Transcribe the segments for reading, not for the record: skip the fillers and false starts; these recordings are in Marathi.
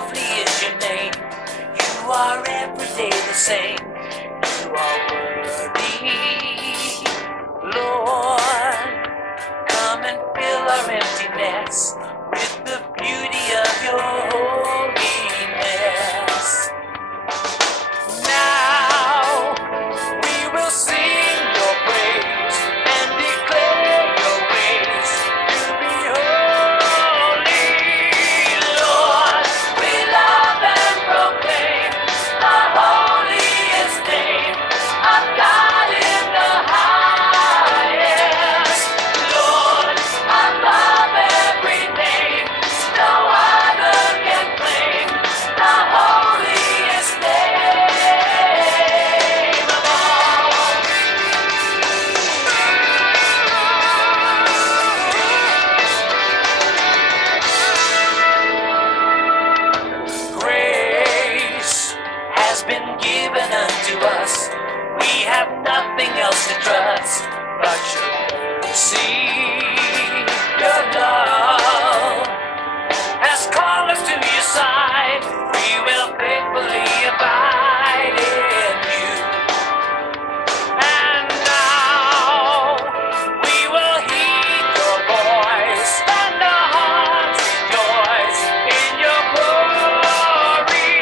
lovely is your name. You are every day the same. You are worthy, Lord. Come and fill our emptiness with the beauty of your holiness. Now we will sing your praise and declare your ways to be holy, Lord. We love and proclaim the holiest name of God in the highest, Lord. Above every name, no other can claim the holiest name of all. Grace has been given unto us. We have nothing else to trust but your mercy. Your love has called us to your side. We will faithfully abide in you. And now we will heed your voice, and our hearts rejoice in your glory,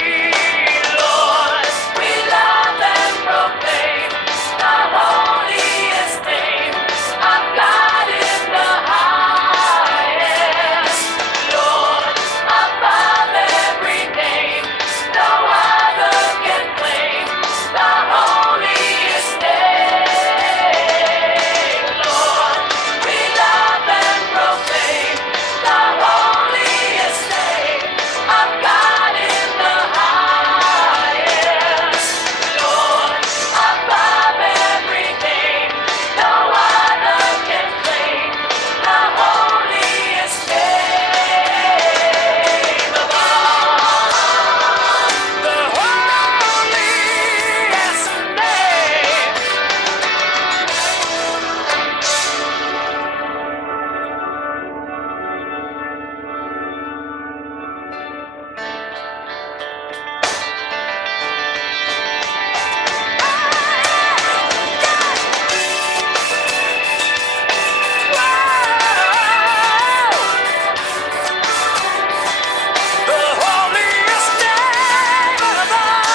Lord. We love and proclaim the holiest name of God in the highest, Lord. Above every name, no other can claim the holiest name, Lord. We love and proclaim the holiest name of God in the highest, Lord. Above every name, no other can claim the holiest name of all. The holiest name. The holiest name of all.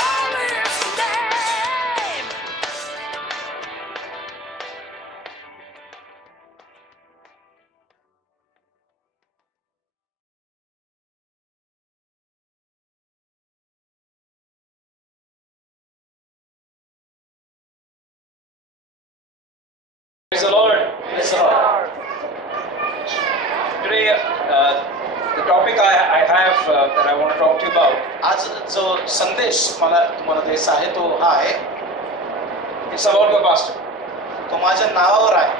Holiest name. Praise the Lord. Praise the Lord. Today, the topic I have that I want to talk to you about आज जो संदेश मला तुम्हाला द्यायचा आहे तो हा आहे, is about my pastor. तो माझ्या नावावर आहे.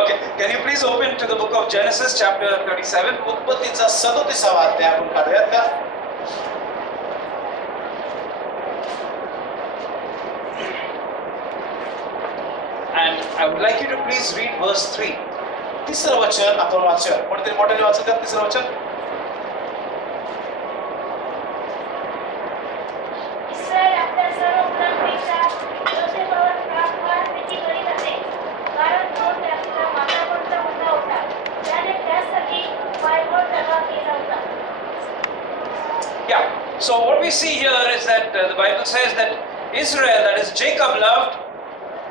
Okay, can you please open to the book of Genesis, chapter 37? उत्पत्तीचा 37वा अध्याय आपण काढूयात का? And I would like you to please read verse 3. तिसरं वचन आपण वाचूया. कोणतरी मोठ्याने वाचत का तिसरं वचन? इस्रायल आपल्या सर्व मुलांपेक्षा योसेफावर फार प्रीती करीत असे, कारण तो त्याचा मातापणचा मुलगा होता. त्याने त्यासाठी बायकोवर दबाव केला होता. Yeah, so what we see here is that the Bible says that Israel, that is Jacob, loved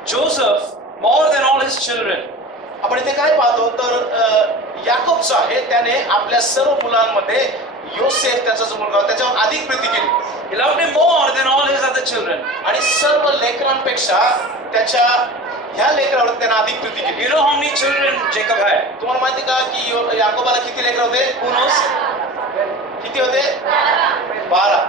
Joseph more than all his children. आपण इथे काय पाहतो तर याकोब जो आहे त्याने आपल्या सर्व मुलांमध्ये योसेफ त्याचा जो मुलगा होता त्याच्यावर अधिक प्रीती केली. He loved him more than all his other children. आणि सर्व लेकरांपेक्षा त्याच्या ह्या लेकरावर त्याने अधिक प्रीती केली. You know how many children Jacob had? तुम्हाला माहिती का की याकोबाला किती लेकर होते? Who knows? किती होते? 12.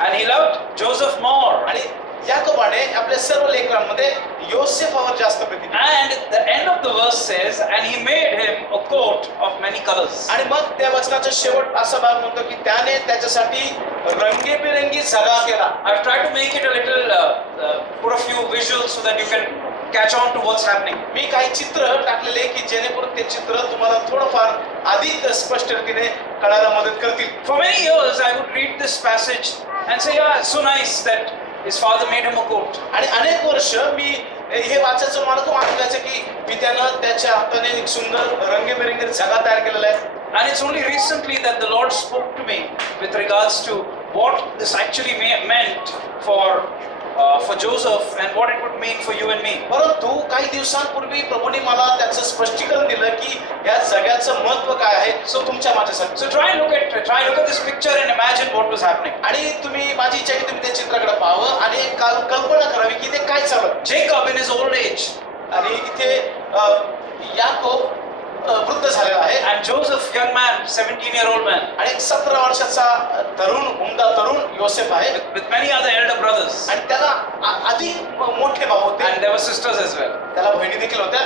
And he loved Joseph more. आणि याकोबाने आपल्या सर्व लेकरांमध्ये योसेफावर जास्त प्रीती केली. And the end of the verse says, and he made him a coat of many colors. आणि मग त्या वचनाचा शेवट असा भाग म्हणतो की त्याने त्याच्यासाठी रंगीबेरंगी झगा केला. I've tried to make it a little, put a few visuals so that you can catch on to what's happening. मी काही चित्र टाकलेले की जेणेकरून ते चित्र तुम्हाला थोडंफार अधिक स्पष्ट रीतीने कळायला मदत करतील. For many years, I would read this passage and say, yeah, it's so nice that his father made him a coat. आणि अनेक वर्ष मी हे वाचायचं मला तो वाटायचं की पित्यानं त्याच्या हाताने एक सुंदर रंगीबेरंगी झगा तयार केलेला आहे. And it's only recently that the Lord spoke to me with regards to what this actually meant for Joseph and what it would mean for you and me. परंतु काही दिवसांपूर्वी प्रभूने मला त्याचं स्पष्टीकरण दिलं की या जगाचं महत्व काय आहे सो तुमच्या माझ्यासाठी. So try look at this picture and imagine what was happening. आणि तुम्ही माझी इच्छा की तुम्ही त्या चित्राकडे पाहावं आणि एक कल्पना करावी की ते काय चालू आहे. Jacob in his old age आणि इथे याकोब वृद्ध झालेला आहे and Joseph, young man, 17-year-old man, आणि एक 17 वर्षाचा तरुण उमदा तरुण योसेफ आहे with many other elder brothers, आणि त्याला अधिक मोठे भाऊ होते and there were sisters as well. त्याला बहिणी देखील होत्या.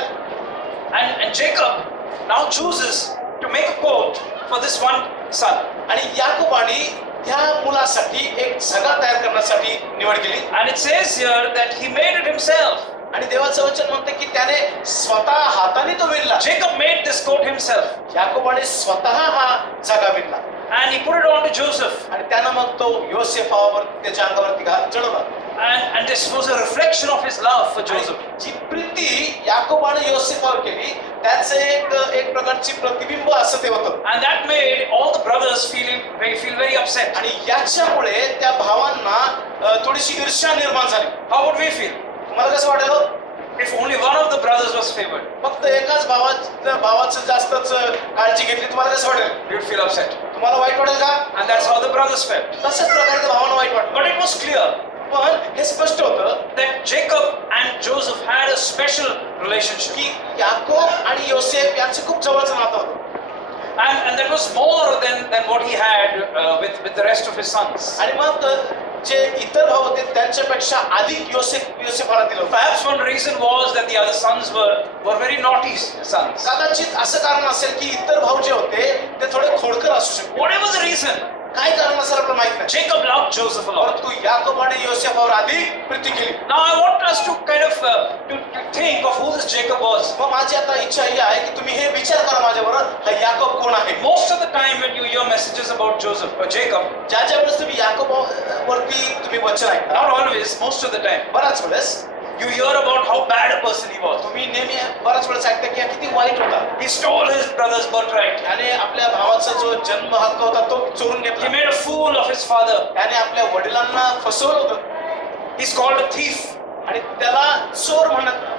And Jacob now chooses to make a coat for this one son. आणि याकोबाने त्या मुलासाठी एक झगा तयार करण्यासाठी निवड केली. And it says here that he made it himself. आणि देवाचं वचन म्हणते की त्याने स्वतः हाताने तो विणला. Jacob made this coat himself. याकोबाने स्वतः हा झगा विणला And he put it on to Joseph. आणि त्यानं मग तो योसेफावर त्याच्या अंगावरती चढवला. And this was a reflection of his love for Joseph. जी प्रीती याकोबाने योसेफावर केली त्याचे एक प्रकारची प्रतिबिंब असं ते होतं. And that made all the brothers feel very upset. आणि याच्यामुळे त्या भावांना थोडीशी ईर्ष्या निर्माण झाली. How would we feel? तुम्हाला कसं वाटेल हो? If only one of the brothers was favored, फक्त एकाच भावाचं जास्तच काळजी घेतली तुम्हाला कसं वाटेल? we would feel upset. तुम्हाला वाईट वाटेल का? And that's how the brothers felt. तशाच प्रकारे त्या भावांना वाईट वाटलं. But it was clear पण हे स्पष्ट होतं that Jacob and Joseph had a special relationship. की याकोब आणि योसेफ यांचं खूप जवळचं नातं होतं. And that was more than what he had with the rest of his sons. आणि मग जे इतर भाऊ होते त्यांच्यापेक्षा अधिक योसेफाला दिलं होतं. Perhaps one reason was that the other sons were very naughty sons. कदाचित असं कारण असेल की इतर भाऊ जे होते ते थोडे खोडकर असू शकते. Whatever the reason, काय कारण असेल आपल्याला माहित नाही. Jacob loved Joseph a lot. परंतु याकोबाने योसेफावर अधिक प्रीती केली. Now I want us to kind of to think of who this Jacob was. मग माझी आता इच्छा ही आहे की तुम्ही हे विचार करा माझ्याबरोबर हा याकोब कोण आहे. Most of the time when you hear messages about Joseph or Jacob, ज्या वेळेस तुम्ही याकोबावरती तुम्ही वचन ऐकता not always, most of the time, बराच वेळेस you hear about how bad a person he was. तुम्ही नेहमी बराच वेळेस ऐकता की हा किती वाईट होता. He stole his brother's birthright. आणि आपल्या भावाचा जो जन्म हक्क होता तो चोरून He घेतला. made a fool of his father. त्याने आपल्या वडिलांना फसवलं होतं. He's called a thief. आणि त्याला चोर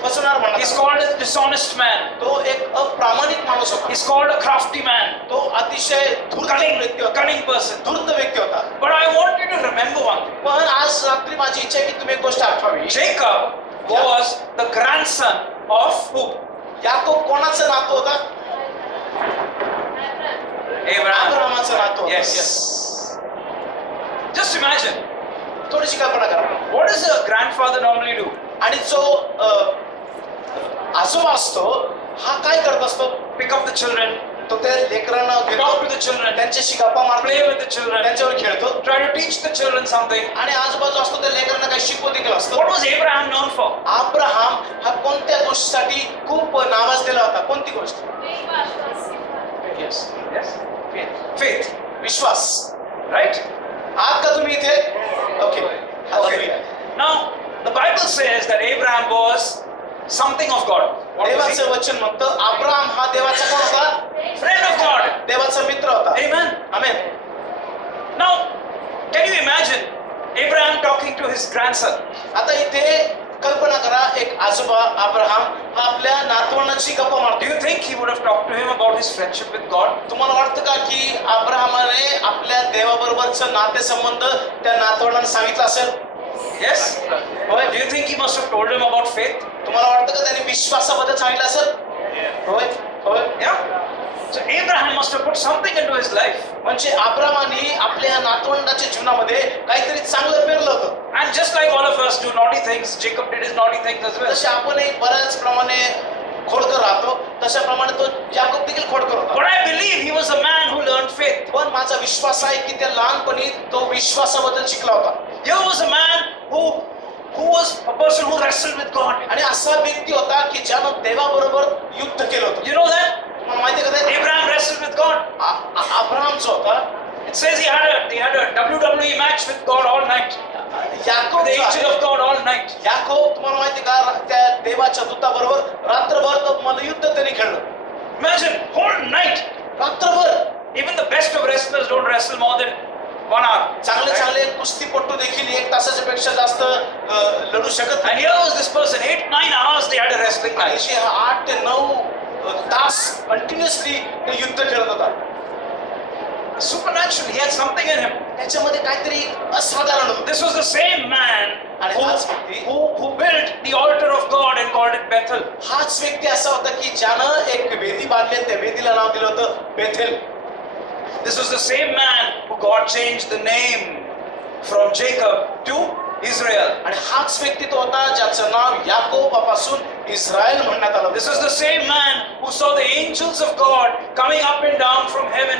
फसवणार म्हणत. He's called a dishonest man. तो एक अप्रामाणिक माणूस होता. He's called a crafty man. तो अतिशय धूर्त व्यक्ती होता. Cunning person. धूर्त व्यक्ती होता. But I want you to remember one thing. पण आज रात्री माझी इच्छा आहे की तुम्ही एक गोष्ट आठवावी. Jacob was the grandson of who? Yakob कोणाचं नातं होता? Abraham. अब्रामाचं नातं होतं. Yes. Just imagine. थोडीशी कल्पना करा. What does a grandfather normally do? आणि जो आजोबा असतो हा काय करत असतो? Pick up the children, तो त्या लेकरांना talk घेतो, to the children, त्यांच्याशी गप्पा मारतो, play with the children, त्यांच्यावर खेळतो try to teach the children something. आणि आजूबाजू असतो त्या लेकरांना काही शिकवत देखील असतो. What was Abraham known for? Abraham हा कोणत्या गोष्टीसाठी खूप नावाजलेला होता? कोणती गोष्ट? Yes. Faith. विश्वास. Right? आहात का तुम्ही इथे? Okay. Now, the Bible says that Abraham was something of God. What was he? देवाचं वचन म्हणतं अब्राहम हा देवाचा कोण होता? Friend of God. देवाचा मित्र होता. Amen. Amen. Now, can you imagine Abraham talking to his grandson? आता इथे कल्पना करा एक आजोबा अब्राहम हा आपल्या नातवंडाची गप्पा मारतो. Do you think he would have talked to him about his friendship with God? तुम्हाला वाटतं का की अब्राहमाने आपल्या देवाबरोबरचं नातेसंबंध त्या नातवंडांना सांगितलं असेल? Yes. होय. Do you think he must have told him about faith? तुम्हाला वाटतं का त्याने विश्वासाबद्दल सांगितलं असेल? होय. होय. Yeah. So Abraham must have put something into his life. म्हणजे अब्रामाने आपल्या नातवंडाच्या जीवनामध्ये काहीतरी चांगलं पेरलं होतं. And just like all of us do naughty things, Jacob did his naughty things as well. तसे आपणही बऱ्याच प्रमाणे खोडकर राहतो, तशाप्रमाणे तो याकूब देखील खोडकर होता. But I believe he was a man who learned faith. पण माझा विश्वास आहे की त्या लहानपणी तो विश्वासाबद्दल शिकला होता. Here was a man who was a person who wrestled with God. आणि असा व्यक्ती होता की ज्यानं देवाबरोबर युद्ध केलं होतं. You know that? तुम्हाला माहिती आहे का ते? Abraham wrestled with God. Abram जो होता, It says he had a WWE match with God all night. Yakub The जो angel आहे, of God all night. Yakub तुम्हाला माहिती का त्या देवाच्या दूताबरोबर रात्रभर तो मल्लयुद्ध त्याने खेळलं. Imagine, whole night. रात्रभर. Even the best of wrestlers don't wrestle more than 1 hour. चांगले Right? चांगले कुस्तीपटू देखील 1 तासाच्या पेक्षा जास्त लढू शकत And नाही. here was this person, 8-9 hours they had a wrestling आणि match. 8 ते 9 तास कंटिन्युअसली ते युद्ध खेळत होता. Supernatural, he had something in him. त्याच्यामध्ये काहीतरी असाधारण होतं. This was the same man who built the altar of God and called it Bethel. हाच व्यक्ती असा होता की ज्यानं एक वेदी बांधली, त्या वेदीला नाव दिलं होतं Bethel. This was the same man who God changed the name from Jacob to Israel. आणि हाच व्यक्ती तो होता ज्याचं नाव याकोबापासून इस्रायल म्हणण्यात आलं. This was the same man who saw the angels of God coming up and down from heaven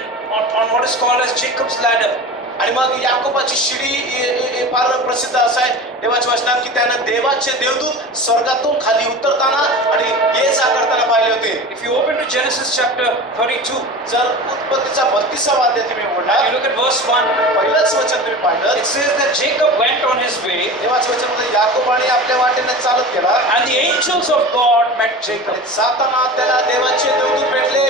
on what is called as Jacob's ladder. आणि मग याकोबाची शिडी फार प्रसिद्ध असं आहे देवाच्या वचनात की त्यानं देवाचे देवदूत स्वर्गातून खाली उतरताना आणि ये जा करताना पाहिले होते. If you open to Genesis chapter 32, जर उत्पत्तीचा 32वा अध्याय तुम्ही and उघडला, you look at verse 1, पहिलंच वचन तुम्ही पाहिलं, it says that Jacob went on his way, देवाच्या वचनामध्ये याकोबाने आपल्या वाटेने चालत गेला and the angels of God met Jacob. आणि जाताना त्याला देवाचे देवदूत भेटले.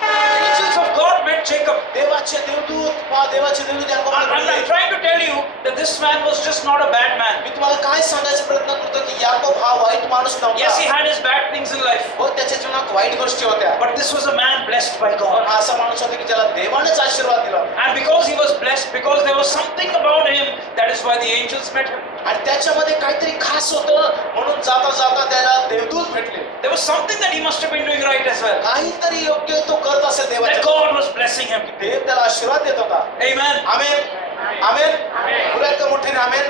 The angels of God met Jacob. देवाचे देवदूत याकोबाला And I'm भेटले. trying to tell you that this man was just not a bad man. मी तुम्हाला काय सांगायचा प्रयत्न करतो की याकोब हा वाईट माणूस Yes, he नव्हता. had his bad things in life, हो, त्याच्या जीवनात वाईट गोष्टी होत्या, but this was a man blessed by पण God. हा असा माणूस होता की ज्याला देवानेच आशीर्वाद दिला. And because he was blessed, because there was something about him, that is why the angels met him. आणि त्याच्यामध्ये काहीतरी खास होतं म्हणून जाता जाता त्याला देवदूत भेटले. There was something that he must have been doing right as well. काहीतरी योग्य तो करत असेल That देवाच्या. God was blessing him. देव त्याला आशीर्वाद देत होता. Amen. आमेन आमेन. पुन्हा एकदा मोठ्याने आमेन.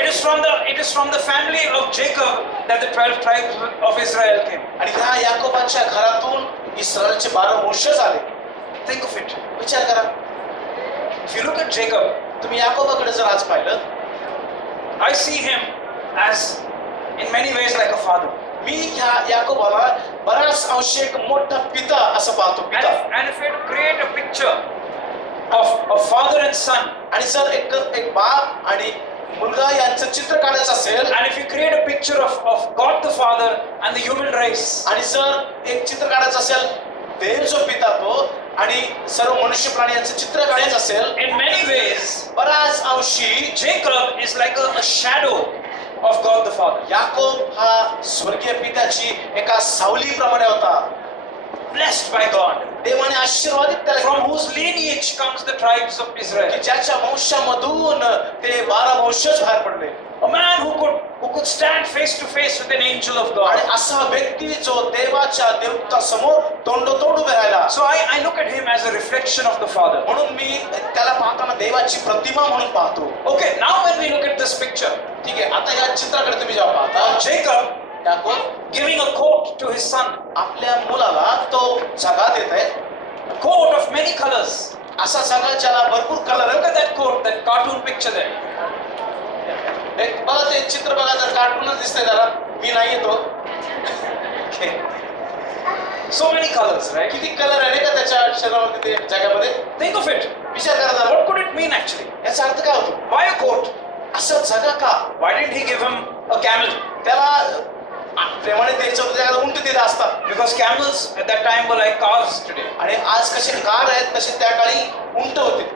It is from the family of Jacob that the 12 tribes of Israel came. आणि ह्या याकोबाच्या घरातून इस्रायलचे 12 वंशज आले. Think of it. विचार करा, If you look at Jacob, तुम्ही याकोबाकडे जर आज पाहिलं, I see him as in many ways like a father. मी ह्या याकोबाला बऱ्याच अंशी एक मोठा पिता असं पाहतो. पिता. And if we had to create a picture of father and son, आणि जर एक बाप आणि मुलगा यांचं चित्र काढायचं असेल, and if you create a picture of God the Father and the human race, आणि जर एक चित्र काढायचं असेल देव जो पिता तो आणि सर्व मनुष्य प्राणी यांचं चित्र काढायचं असेल, in many ways, बऱ्याच अंशी Jacob is like a shadow of God the Father. Yakob हा स्वर्गीय पित्याची एका सावलीप्रमाणे होता. Blessed by God, देवाने आशीर्वादित त्याला from whose lineage comes the tribes of की Israel. ज्याच्या वंशामधून ते 12 वंशज बाहेर पडले. A man who could stand face to face with an angel of God. आणि असा व्यक्ती जो देवाच्या देवतासमोर तोंडोतोंड उभे राहिला. So I look at him as a reflection of the Father. म्हणून मी त्याला पाहताना देवाची प्रतिमा म्हणून पाहतो. Okay, now when we look at this picture, ठीक आहे, आता या चित्राकडे तुम्ही जेव्हा पाहता, Jacob Yakob giving a coat to his son, आपल्या मुलाला तो जगा देत आहे. a coat of many colors. असा जगा ज्याला भरपूर कलर Look आहे. at that coat, that cartoon picture there. एक बघा ते चित्र बघा, जर कार्टूनच दिसतंय जरा, मी नाही येतो. Okay. So many colors, right? किती कलर आहे नाही का त्याच्या शरीरामध्ये ते जगामध्ये. Think of it. विचार करा जरा, What could it mean actually? याचा अर्थ काय होतो? Why a coat? असं जगा का? Why didn't he give him a camel? त्याला प्रेमाने द्यायचं होतं, त्याला उंट दिले असतात. Because camels at that time were like cars today. आणि आज कसे कार आहेत तसे त्या काळी उंट होते.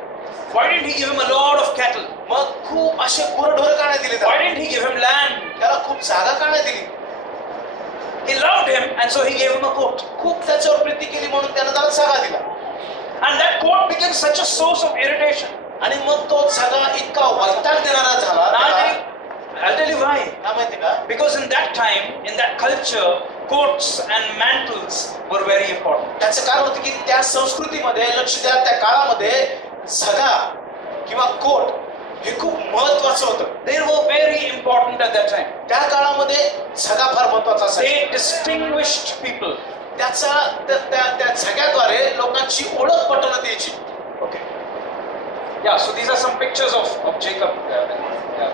Why didn't he give him a lot of cattle? मग खूप असे गुरढोर का नाही दिले Why त्याला? didn't he give him land? त्याला खूप जागा का नाही दिली? He loved him and so he gave him a coat. खूप त्याच्यावर प्रीती केली म्हणून त्यानं त्याला जागा दिला. And that coat became such a source of irritation. आणि मग तो जागा इतका वैताग देणारा झाला. I'll tell you why. का माहिती का? Because in that time, in that culture, coats and mantles were very important. त्याचं कारण होतं की त्या संस्कृतीमध्ये लक्ष द्या, त्या काळामध्ये झगा किंवा कोट हे खूप महत्वाचं होतं. They were very important at that time. त्या काळामध्ये झगा फार महत्वाचा असायचा. They distinguished people. त्या झग्याद्वारे लोकांची ओळख पटवण्यात यायची. Okay. Yeah, so these are some pictures of Jacob,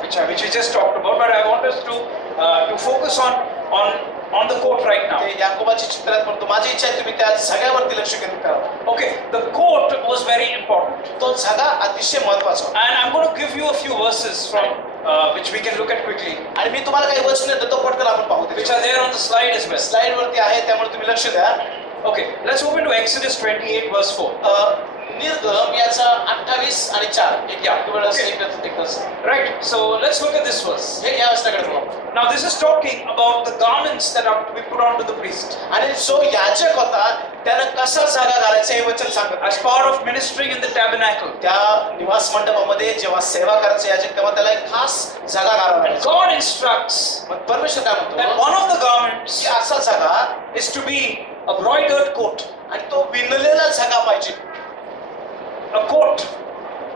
which we just talked about. But I want us to focus on the coat right now. ते याकोबाची चित्र आहेत, परंतु माझी इच्छा आहे तुम्ही त्या झग्यावरती लक्ष केंद्रित करा. Okay, the coat was very important, तो झगा अतिशय महत्वाचा होता. and I'm going to give you a few verses from which we can look at quickly, आणि मी तुम्हाला काही वचने देतो, पटकन आपण पाहू. which are there on the slide as well. Slide वरती आहे, त्यामुळे तुम्ही लक्ष द्या. Okay, let's open to Exodus 28 verse 4. निर्गम याचा 28 आणि 4 Okay. एकच. Right, so let's look at this verse. हे या वचनाकडे पाहू. Now this is talking about the garments that are to be put on to the priest आणि जो याजक होता त्यानं कसा झगा घालायचा हे वचन सांगत. as part of ministering in the tabernacle. त्या निवास मंडपामध्ये जेव्हा सेवा करायचे याजक तेव्हा त्याला एक खास झगा घालावा And लागायचा. God instructs मग परमेश्वर काय that म्हणतो one of the garments की असा झगा is to be a broidered coat. आणि तो विणलेला झगा पाहिजे. A coat.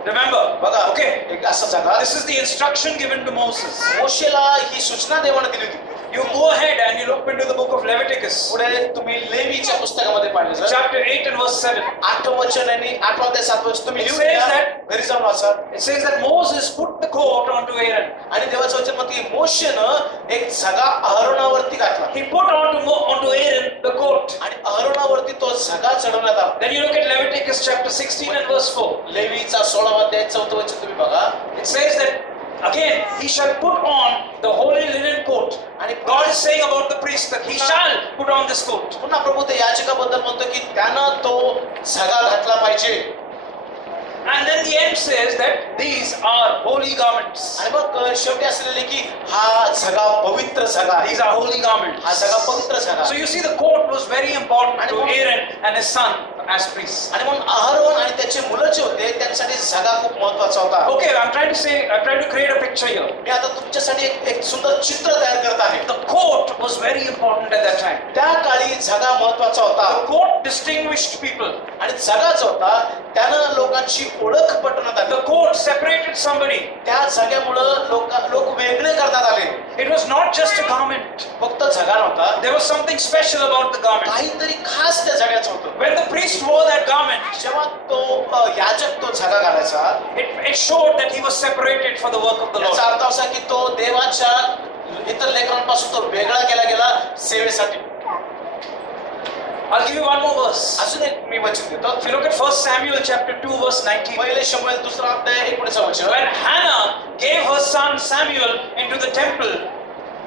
Remember, बघा okay, एक असा झगा. this is the instruction given to Moses. मोशेला ही सूचना देवाने दिली होती. You go ahead and you look into the book of Leviticus, पुढे तुम्ही लेवीच्या पुस्तकामध्ये पाहिलं जर chapter 8 and verse 7. 8 वचन आणि 8 ते 7 वचन तुम्ही It लिहून says घ्या. that- घरी जाऊन वाचा. It says that Moses put the coat onto Aaron. आणि देवाचं वचन म्हणते की मोशेनं एक झगा अहरोनावरती घातला He put onto Aaron the coat. आणि अहरोनावरती तो झगा चढवण्यात आला. Then you look at Leviticus chapter 16 and verse 4. लेवीचा 16 अध्याय 4 वचन तुम्ही बघा. It says that again he shall put on the holy linen coat. आणि God is saying about the priest that he shall put on this coat. पुन्हा प्रभू ते याजकाबद्दल म्हणतो की त्यानं तो झगा घातला पाहिजे. And then the end says that these are holy garments. आणि मग शेवटी असलेले की हा झगा पवित्र झगा आहे. These are holy garments. हा झगा पवित्र झगा. So you see the coat was very important to Aaron and his son as priests. आणि म्हणून अहरोन आणि त्याचे मुलं जे होते त्यांच्यासाठी झगा खूप महत्वाचा होता. Okay, I'm trying to create a picture here. मी आता तुमच्यासाठी एक सुंदर चित्र तयार करत आहे. The coat was very important at that time. त्या काळी झगा महत्वाचा होता. The coat distinguished people. आणि झगा जो होता त्यानं लोकांची ओळख पटवण्यात आली. The coat separated somebody. त्या झग्यामुळं लोक वेगळे करण्यात आले. It was not just a garment. फक्त झगा नव्हता, There was something special about the garment. काहीतरी खास त्या झग्याचं होतं. When the priest wore that garment, जेव्हा तो याजक तो झगा घालायचा it showed that he was separated for the work of the Lord. याचा अर्थ असा की तो देवाच्या इतर लेकरांपासून तो वेगळा केला गेला सेवेसाठी. I'll give you one more verse. अजून एक मी वचन देतो. If you look at 1 Samuel chapter 2 verse 19. पहिले शमूएल 2 अध्याय 19 वचन. When Hannah gave her son Samuel into the temple,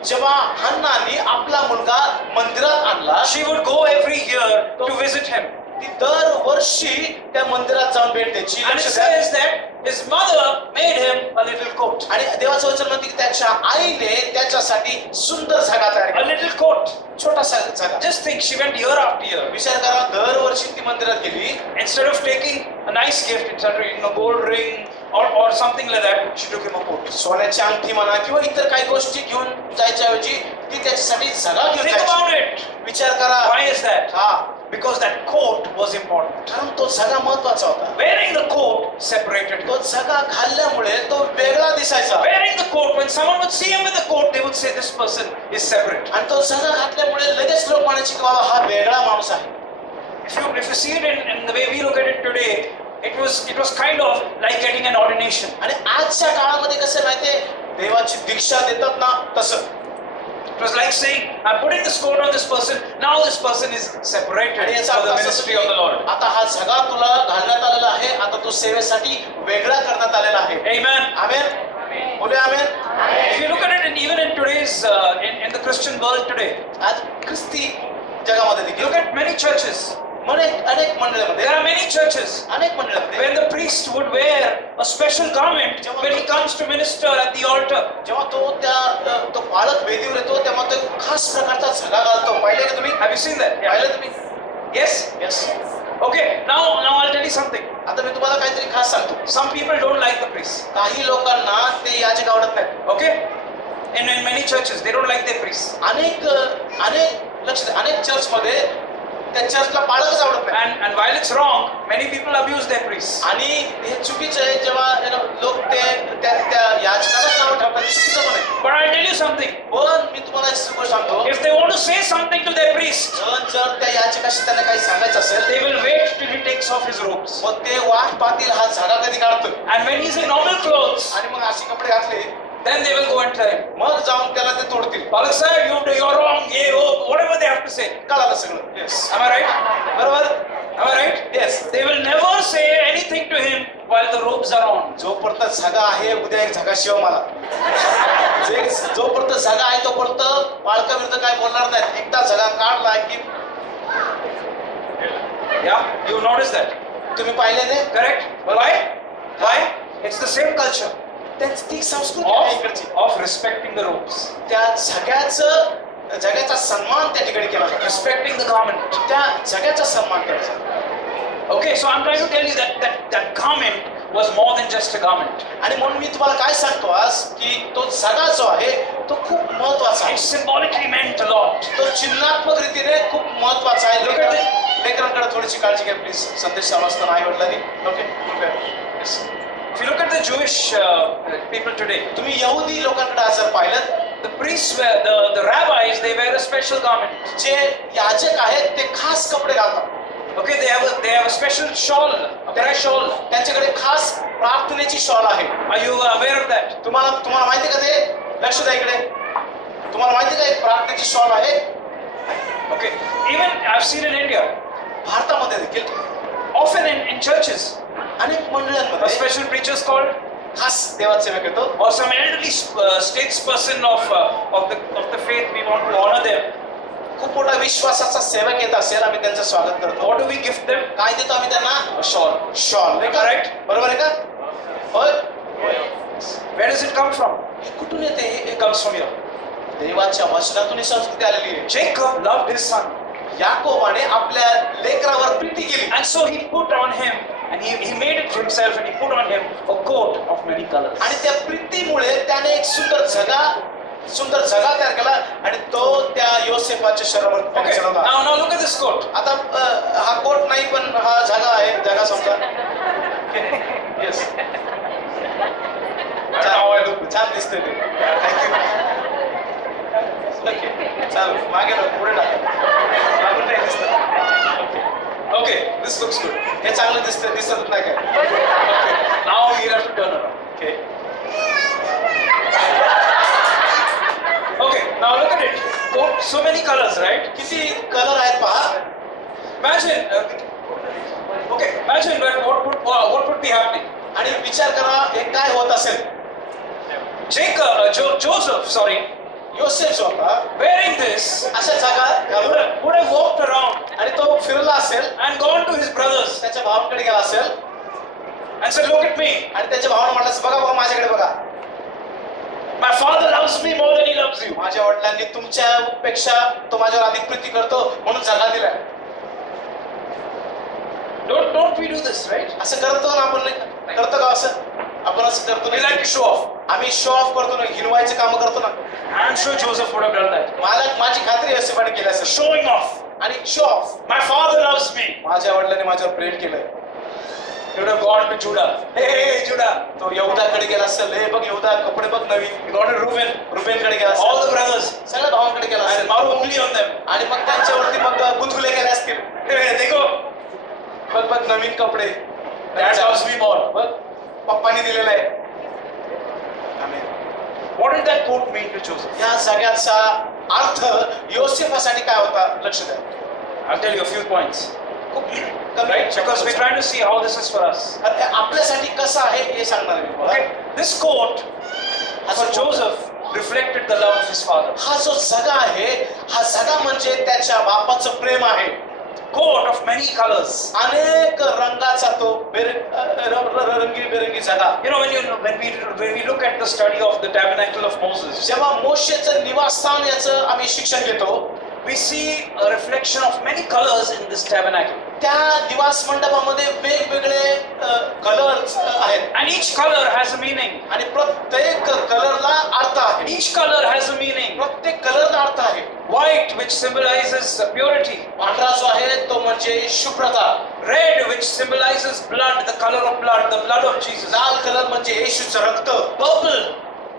जेव्हा हन्नानी आपला मुलगा मंदिरात आणला she would go every year to visit him. ती दरवर्षी त्या मंदिरात जाऊन भेट द्यायची. And it says that his mother made him a little coat. आणि देवाचं वचन म्हणते की त्याच्या आईने त्याच्यासाठी सुंदर झगा तयार A केला. little coat. छोटासा झगा. Just think, she went year after year. विचार करा, दरवर्षी ती मंदिरात गेली. Instead of taking a nice gift, instead of gold ring or something like that, she took him a coat. सोन्याची अंगठी म्हणा किंवा इतर काही गोष्टी घेऊन जायच्या ऐवजी ती त्याच्यासाठी झगा घेऊन Think जायची. about it. विचार करा. Why is that? हा, Because that coat was important. कारण तो झगा महत्वाचा होता. Wearing the coat separated him. तो झगा घालल्यामुळे तो वेगळा दिसायचा. Wearing the coat, when someone would see him with the coat, they would say this person is separate. आणि तो झगा घातल्यामुळे लगेच लोक म्हणायचे की बाबा हा वेगळा माणूस आहे. If you see it in the way we look at it today, it was kind of like getting an ordination. आणि आजच्या काळामध्ये कसं माहितीये, देवाची दीक्षा देतात ना तसं. It was like saying, I'm putting this coat on this person, now this person is आणि separated याचा for the अर्थ असा ministry की of the Lord. आता हा झगा तुला घालण्यात आलेला आहे, आता तो सेवेसाठी वेगळा करण्यात आलेला आहे. Amen. आमेन. बोले आमेन. If you look at it, and even in today's, in the Christian world today, आज ख्रिस्ती जगामध्ये देखील look at many churches. अनेक मंडळामध्ये There are many churches अनेक मंडळामध्ये when the priest would wear a special garment when he comes to minister at the altar. जेव्हा तो पाळक वेदीवर येतो तेव्हा तो खास प्रकारचा झगा घालतो. पाहिले का तुम्ही? Have you seen that? Yeah. पाहिलं तुम्ही? Yes? Yes. Okay, now I'll tell you something. आता मी तुम्हाला काहीतरी खास सांगतो. Some people don't like the priest. काही लोकांना ते याजक आवडत नाही. Okay? In many churches, they don't like their priests. अनेक लक्ष द्या, अनेक चर्चमध्ये त्या चर्चला पाळकच आवडत नाही. And while it's wrong, many people abuse their priests. आणि हे चुकीचं आहे जेव्हा लोक त्या याचकाला नाव ठेवतात, चुकीचं पण आहे. But I'll tell you something. पण मी तुम्हाला एक गोष्ट सांगतो, If they want to say something to their priest, जर त्या याचकाशी त्यांना काही सांगायचं असेल, they will wait till he takes off his robes. मग ते वाट पाहतील हा झाडा कधी काढतो, And when he's in normal clothes, आणि मग असे कपडे घातले then they will go and tell him, मग जाऊन त्याला ते तोडतील. Palak sir, you're wrong, whatever they have to say. कळालं सगळं. Yes, Am I right? बरोबर. Am I right? Yes, They will never say anything to him while the robes are on. जोपर्यंत जागा आहे उद्या एक जागा शिव मला, जोपर्यंत जागा आहे तोपर्यंत बाळका विरुद्ध काय बोलणार नाहीत. एकदा जागा काढला की Yeah, you notice that. तुम्ही पाहिले ते Correct? Why? Why? It's the same culture ती संस्कृती आहे इकडची. of respecting the robes, त्या जगाचा सन्मान त्या ठिकाणी केला जातो. respecting the garment. त्या जगाचा सन्मान करायचा. Okay, so I'm trying to tell you that garment was more than just a garment. आणि म्हणून मी तुम्हाला काय सांगतो आज की तो जगा जो आहे तो खूप महत्वाचा आहे. It symbolically meant a lot. तो चिन्हात्मक रीतीने खूप महत्वाचा आहे. Look at it. लेकरांकडे थोडीशी काळजी घ्या प्लीज. संदेश वाचताना आई वडिलांनी. Okay, If you look at the Jewish people today, तुम्ही यहुदी लोकांकडे आज जर पाहिलं, the priests wear, the rabbis, they wear a special garment. जे याजक आहेत ते खास कपडे घालतात. Okay, they have a special shawl, a prayer shawl. त्यांच्याकडे खास प्रार्थनेची शॉल आहे. Are you aware of that? तुम्हाला माहिती का ते? लक्ष द्या इकडे. तुम्हाला माहिती का एक प्रार्थनेची शॉल आहे? Okay, even I've seen in India, भारतामध्ये देखील often in churches, अनेक a मंडळांमध्ये special preacher is called, खास देवाचा सेवक येतो, or some elderly statesperson of the faith. We want to honor them. खूप मोठा विश्वासाचा सेवक येत असेल, आम्ही त्यांचं स्वागत करतो. What do we gift them? काय देतो आम्ही त्यांना? A shawl. शॉल, नाही का? Correct. बरोबर आहे का? होय. Where does it come from? हे कुठून येते? It comes from here. देवाच्या वचनातून ही संस्कृती आलेली आहे. Jacob loved his son, याकोबाने आपल्या लेकरावर प्रीती केली and so he put on him, and he made it for himself, and he put on him a coat of many colors. आणि त्या प्रीतीमुळे त्याने एक सुंदर जगा तयार केला आणि तो त्या योसेफाच्या शरीरावर त्याने Okay, चढवला. now look at this coat. आता हा कोट नाही पण हा जगा आहे, जगा समजा. Yes, Now I look. छान दिसतंय ते. चाल मागे ना, पुढे टाक. मागून नाही दिसत. Okay, this looks good. हे चांगलं दिसतंय, दिसत नाही काय? Okay, now you have to turn around. Okay. Okay, now look at it. Coat, so many colors, right? किती कलर आहेत पहा. Imagine. Okay, imagine what would be happening. आणि विचार करा हे काय होत असेल. Joseph, योसेफ जो होता wearing this, अशा जागा घालून would have walked around आणि तो फिरला असेल, and gone to his brothers त्याच्या भावांकडे गेला असेल and said, "Look at me. आणि त्याच्या भावानं म्हटलं असेल, बघा माझ्याकडे बघा, My father loves me more than he loves you." माझ्या वडिलांनी तुमच्यापेक्षा तो माझ्यावर अधिक प्रीती करतो म्हणून जागा दिलाय. Don't we do this, right? असं करतो ना आपण, करतो का असं? आपण असं करतो We like ना, to show off. आम्ही शो ऑफ करतो ना, हिरवायचे काम करतो ना. I'm sure Joseph would have done that. माझी खात्री योसेफाने केली असेल. Showing off. आणि show off, My father loves me. माझ्या वडिलांनी माझ्यावर प्रेम केलंय. He would have gone to Judah. Hey, Judah. तो यहुदाकडे गेला असेल, हे बघ यहुदा कपडे बघ नवीन. He gone to Reuben. रुबेनकडे गेला All the असेल, brothers. सगळ्या भावांकडे गेला And असेल Maru ungli on them. आणि मग त्यांच्यावरती मग गुदगुले केले असतील. Hey, देखो. बघ नवीन कपडे, Dad loves me more. बघ पप्पानी दिलेलं आहे. आमेन. What did that quote mean to Joseph? या सगळ्याचा अर्थ योसेफासाठी काय होता? लक्ष द्या. I'll tell you a few points. खूप कमी Right? Because we're trying to see how this is for us. आपल्यासाठी कसं आहे हे सांगणार आहे मी. Okay? This coat for Joseph reflected the love of his father. हा जो जगा आहे, हा जगा म्हणजे त्याच्या बापाचं प्रेम आहे. Coat of many colors. अनेक रंगाचा तो रंगीबेरंगी जगा. You know, when we look at the study of the tabernacle of Moses, जेव्हा मोशेचं निवासस्थान याचं आम्ही शिक्षण घेतो, we see a reflection of many colors in this tabernacle. त्या निवास मंडपामध्ये वेगवेगळे कलर्स आहेत And each color has a meaning. आणि प्रत्येक कलरला अर्थ आहे. Each color has a meaning. प्रत्येक कलरला अर्थ आहे. White, which symbolizes purity. पांढरा जो आहे तो म्हणजे शुभ्रता. Red, which symbolizes blood, the color of blood, the blood of Jesus. लाल कलर म्हणजे येशूचं रक्त. Purple,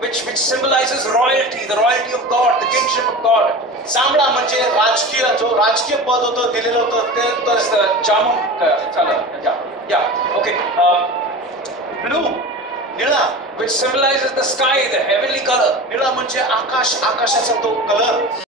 which symbolizes royalty, the royalty of God, the kingship of God. जांभळा म्हणजे राजकीय पद होतं दिलेलं होतं ते. That's the jamun color. Yeah. Okay. Blue, निळा, which symbolizes the sky, the heavenly color. निळा म्हणजे आकाशाचा तो कलर.